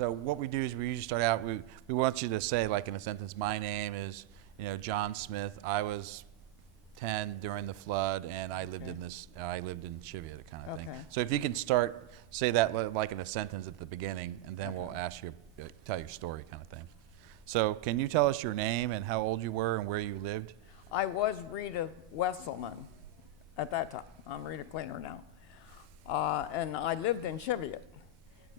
So what we do is we usually start out, we want you to say, like in a sentence, my name is, John Smith. I was 10 during the flood, and I lived I lived in Cheviot, kind of thing. So if you can say that like in a sentence at the beginning, and then we'll ask you, tell your story, kind of thing. So can you tell us your name and how old you were and where you lived? I was Rita Wesselman at that time. I'm Rita Kluener now. And I lived in Cheviot.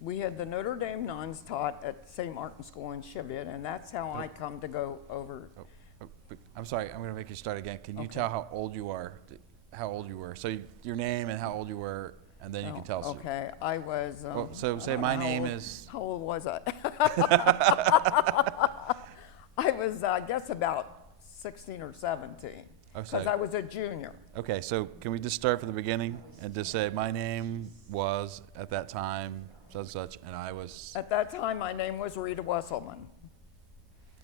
We had the Notre Dame nuns taught at St. Martin's School in Cheviot, and that's how I come to go over. I'm sorry, I'm going to make you start again. Can you tell how old you are? How old you were? So your name and how old you were, and then you can tell us. Okay, I was. So say my name is. How old was I? I was, I guess, about 16 or 17. Because I was a junior. Okay, so can we just start from the beginning and just say my name was at that time such such, and I was. At that time, my name was Rita Wesselman.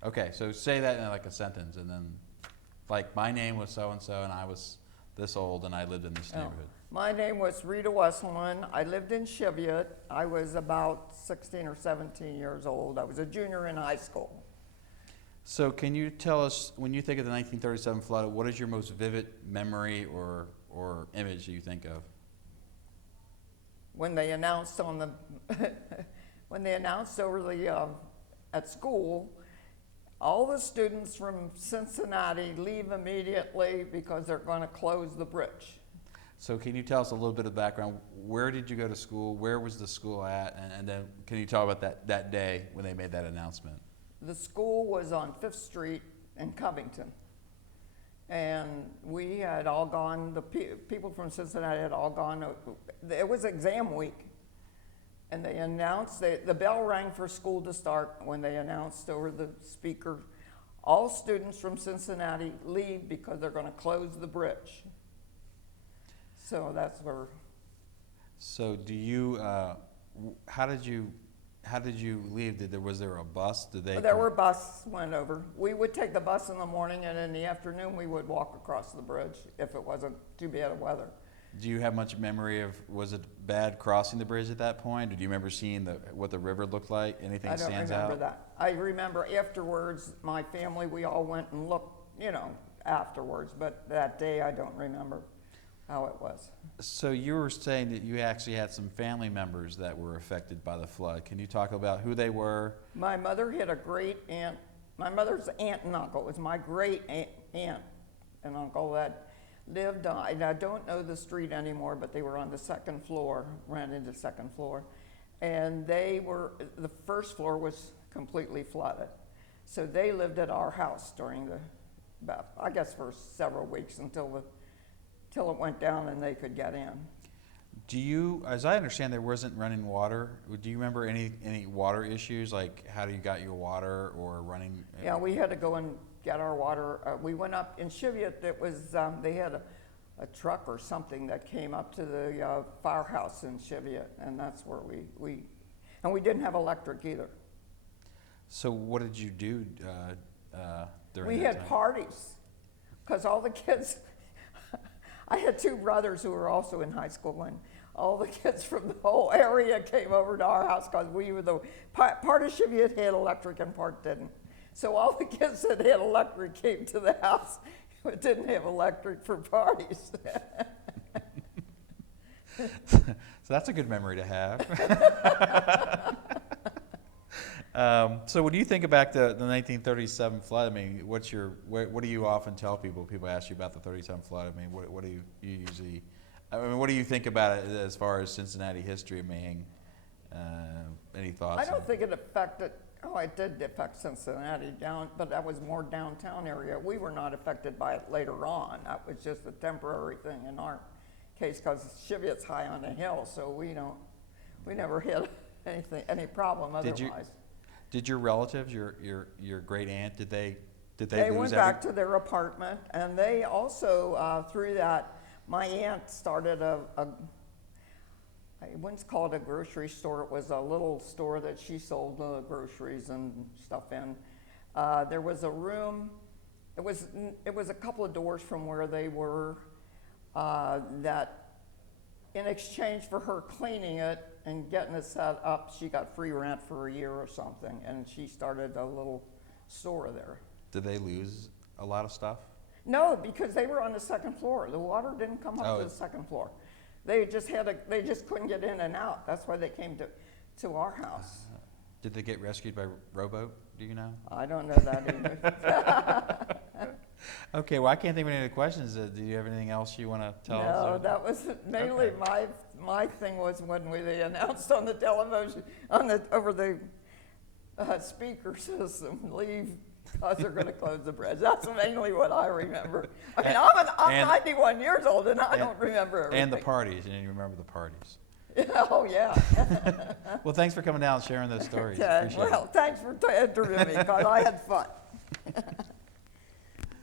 Okay, so say that in like a sentence, and then, like, my name was so and so, and I was this old, and I lived in this neighborhood. My name was Rita Wesselman. I lived in Cheviot. I was about 16 or 17 years old. I was a junior in high school. So can you tell us, when you think of the 1937 flood, what is your most vivid memory or image that you think of? When they announced on the, when they announced over the, at school, all the students from Cincinnati leave immediately because they're going to close the bridge. So can you tell us a little bit of background? Where did you go to school? Where was the school at? And then can you talk about that day when they made that announcement? The school was on 5th Street in Covington. And we had all gone, the people from Cincinnati had all gone, it was exam week. And they announced, the bell rang for school to start when they announced over the speaker, all students from Cincinnati leave because they're going to close the bridge. So that's where. So do you, how did you leave? Was there a bus? There were buses went over. We would take the bus in the morning, and in the afternoon we would walk across the bridge if it wasn't too bad of weather. Do you have much memory of, was it bad crossing the bridge at that point? Or do you remember seeing what the river looked like? Anything stands out? I don't remember that. I remember afterwards, my family, we all went and looked, afterwards, but that day I don't remember how it was. So you were saying that you actually had some family members that were affected by the flood. Can you talk about who they were? My mother had a great aunt. My mother's aunt and uncle was my great aunt and uncle that lived on, I don't know the street anymore, but they were on the second floor, rented the second floor. And the first floor was completely flooded. So they lived at our house during I guess for several weeks until it went down and they could get in. Do you, as I understand, there wasn't running water. Do you remember any water issues, like how you got your water or running? Yeah, we had to go and get our water. We went up in Cheviot. It was they had a truck or something that came up to the firehouse in Cheviot, and that's where we didn't have electric either. So what did you do during We that had time? parties because all the kids. I had two brothers who were also in high school, and all the kids from the whole area came over to our house because we were the part of Cheviot had electric and part didn't. So all the kids that had electric came to the house but didn't have electric for parties. So that's a good memory to have. So when you think about the 1937 flood, I mean, what do you often tell people? People ask you about the 37 flood. I mean, what do you usually? I mean, what do you think about it as far as Cincinnati history? I mean, any thoughts? I don't think it affected. Oh, it did affect Cincinnati but that was more downtown area. We were not affected by it later on. That was just a temporary thing in our case because Cheviot's high on a hill, so we never had any problem otherwise. Did your relatives, your great aunt, did they They went back to their apartment, and they also through that, my aunt started I wouldn't call it a grocery store. It was a little store that she sold groceries and stuff in. There was a room. It was a couple of doors from where they were. That in exchange for her cleaning it and getting it set up. She got free rent for a year or something, and she started a little store there. Did they lose a lot of stuff? No, because they were on the second floor. The water didn't come up to the second floor. They just they just couldn't get in and out. That's why they came to our house. Did they get rescued by rowboat? Do you know? I don't know that either. Okay, well, I can't think of any other questions. Do you have anything else you want to tell us? No, that was mainly my thing was when they announced on the television, over the speaker system, leave, because they're going to close the bridge. That's mainly what I remember. I mean, I'm 91 years old, and I don't remember everything. And the parties, and you remember the parties. Oh, yeah. Well, thanks for coming down and sharing those stories. Okay, Appreciate it. well, thanks for interviewing me, because I had fun.